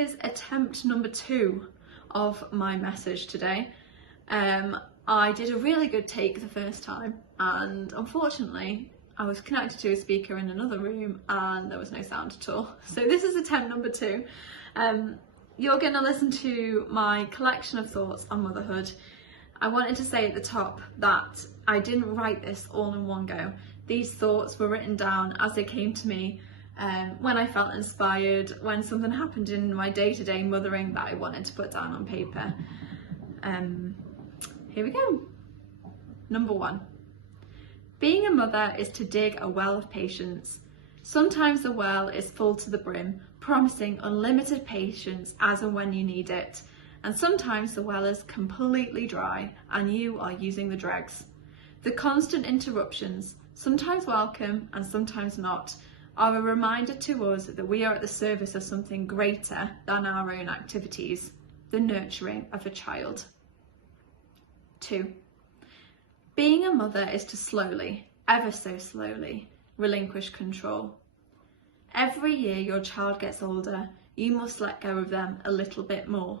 is attempt number 2 of my message today. I did a really good take the first time, and unfortunately I was connected to a speaker in another room and there was no sound at all. So this is attempt number 2. You're going to listen to my collection of thoughts on motherhood. I wanted to say at the top that I didn't write this all in one go. These thoughts were written down as they came to me when I felt inspired, when something happened in my day-to-day mothering that I wanted to put down on paper. Here we go. Number 1. Being a mother is to dig a well of patience. Sometimes the well is full to the brim, promising unlimited patience as and when you need it. And sometimes the well is completely dry and you are using the dregs. The constant interruptions, sometimes welcome and sometimes not, are a reminder to us that we are at the service of something greater than our own activities, the nurturing of a child. 2. Being a mother is to slowly, ever so slowly, relinquish control. Every year your child gets older, you must let go of them a little bit more.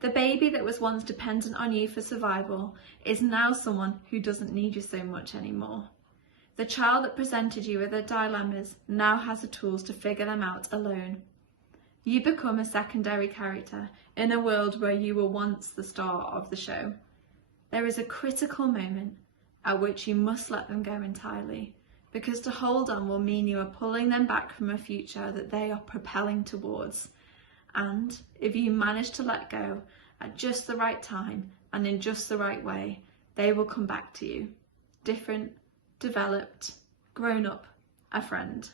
The baby that was once dependent on you for survival is now someone who doesn't need you so much anymore. The child that presented you with their dilemmas now has the tools to figure them out alone. You become a secondary character in a world where you were once the star of the show. There is a critical moment at which you must let them go entirely, because to hold on will mean you are pulling them back from a future that they are propelling towards. And if you manage to let go at just the right time and in just the right way, they will come back to you, different, developed, grown up, a friend.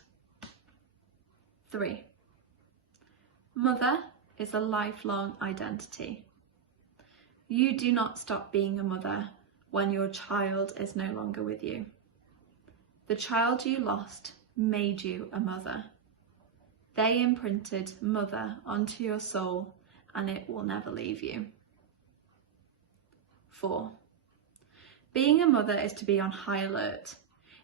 3. Mother is a lifelong identity. You do not stop being a mother when your child is no longer with you. The child you lost made you a mother. They imprinted mother onto your soul and it will never leave you. 4. Being a mother is to be on high alert.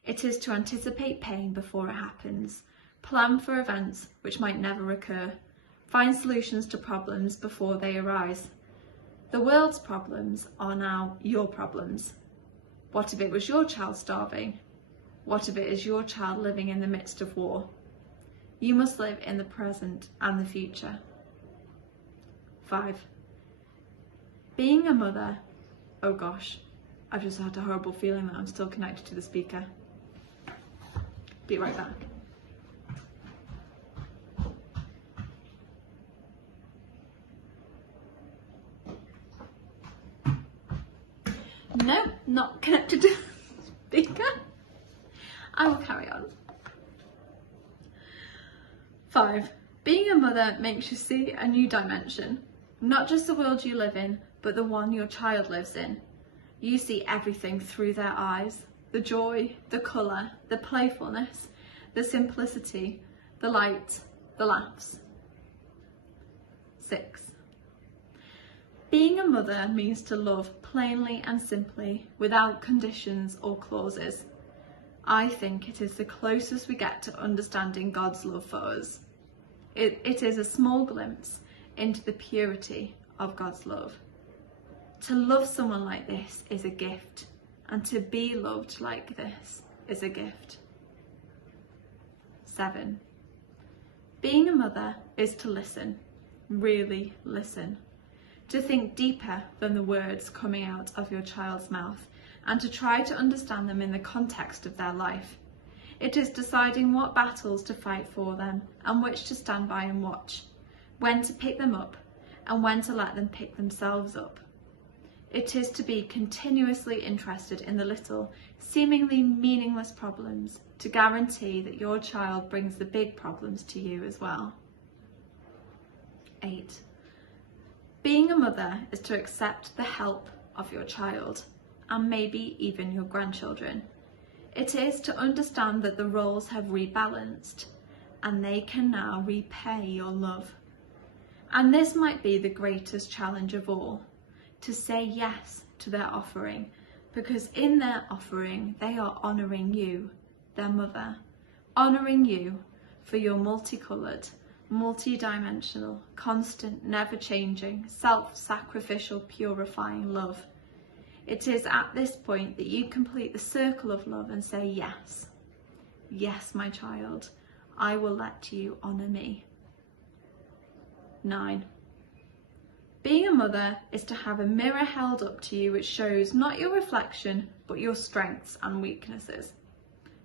It is to anticipate pain before it happens, plan for events which might never occur, find solutions to problems before they arise. The world's problems are now your problems. What if it was your child starving? What if it is your child living in the midst of war? You must live in the present and the future. 5. Being a mother, oh gosh, I've just had a horrible feeling that I'm still connected to the speaker. Be right back. No, not connected to the speaker. I will carry on. 5. Being a mother makes you see a new dimension. Not just the world you live in, but the one your child lives in. You see everything through their eyes. The joy, the colour, the playfulness, the simplicity, the light, the laughs. 6. Being a mother means to love plainly and simply, without conditions or clauses. I think it is the closest we get to understanding God's love for us. It is a small glimpse into the purity of God's love. To love someone like this is a gift, and to be loved like this is a gift. 7. Being a mother is to listen, really listen. To think deeper than the words coming out of your child's mouth, and to try to understand them in the context of their life. It is deciding what battles to fight for them and which to stand by and watch, when to pick them up and when to let them pick themselves up. It is to be continuously interested in the little, seemingly meaningless problems to guarantee that your child brings the big problems to you as well. 8. Being a mother is to accept the help of your child, and maybe even your grandchildren. It is to understand that the roles have rebalanced, and they can now repay your love. And this might be the greatest challenge of all, to say yes to their offering, because in their offering they are honouring you, their mother, honouring you for your multicoloured, multi-dimensional, constant, never-changing, self-sacrificial, purifying love. It is at this point that you complete the circle of love and say, yes, yes, my child, I will let you honour me. 9. Being a mother is to have a mirror held up to you which shows not your reflection, but your strengths and weaknesses.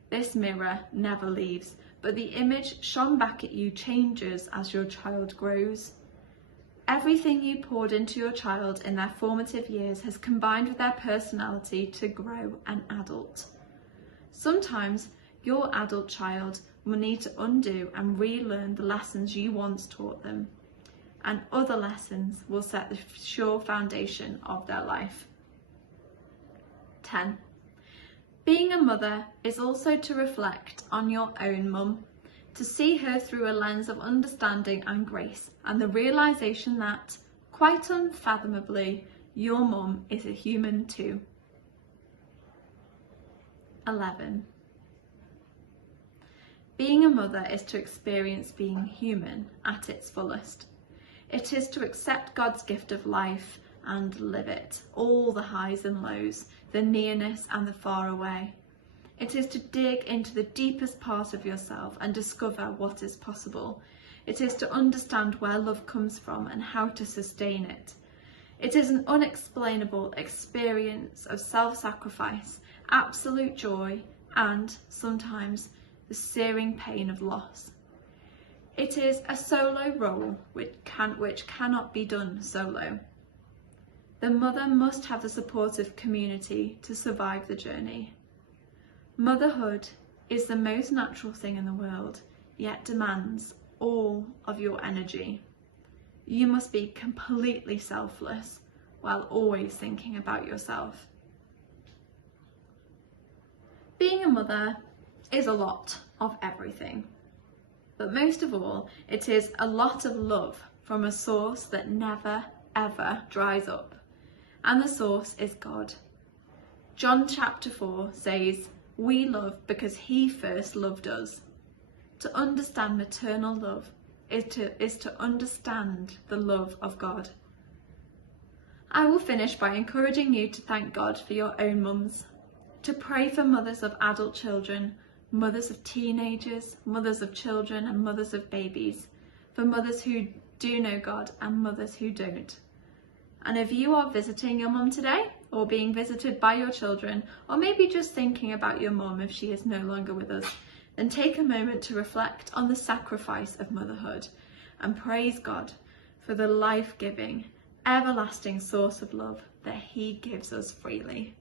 This mirror never leaves, but the image shone back at you changes as your child grows. Everything you poured into your child in their formative years has combined with their personality to grow an adult. Sometimes your adult child will need to undo and relearn the lessons you once taught them, and other lessons will set the sure foundation of their life. 10. Being a mother is also to reflect on your own mum, to see her through a lens of understanding and grace, and the realisation that, quite unfathomably, your mum is a human too. 11. Being a mother is to experience being human at its fullest. It is to accept God's gift of life and live it, all the highs and lows, the nearness and the far away. It is to dig into the deepest part of yourself and discover what is possible. It is to understand where love comes from and how to sustain it. It is an unexplainable experience of self-sacrifice, absolute joy, and sometimes the searing pain of loss. It is a solo role which cannot be done solo. The mother must have the supportive community to survive the journey. Motherhood is the most natural thing in the world, yet demands all of your energy. You must be completely selfless while always thinking about yourself. Being a mother is a lot of everything, but most of all, it is a lot of love from a source that never, ever dries up, and the source is God. John chapter 4 says, "We love because he first loved us." To understand maternal love is to understand the love of God. I will finish by encouraging you to thank God for your own mums, to pray for mothers of adult children, mothers of teenagers, mothers of children and mothers of babies, for mothers who do know God and mothers who don't. And if you are visiting your mum today, or being visited by your children, or maybe just thinking about your mum if she is no longer with us, then take a moment to reflect on the sacrifice of motherhood and praise God for the life-giving, everlasting source of love that he gives us freely.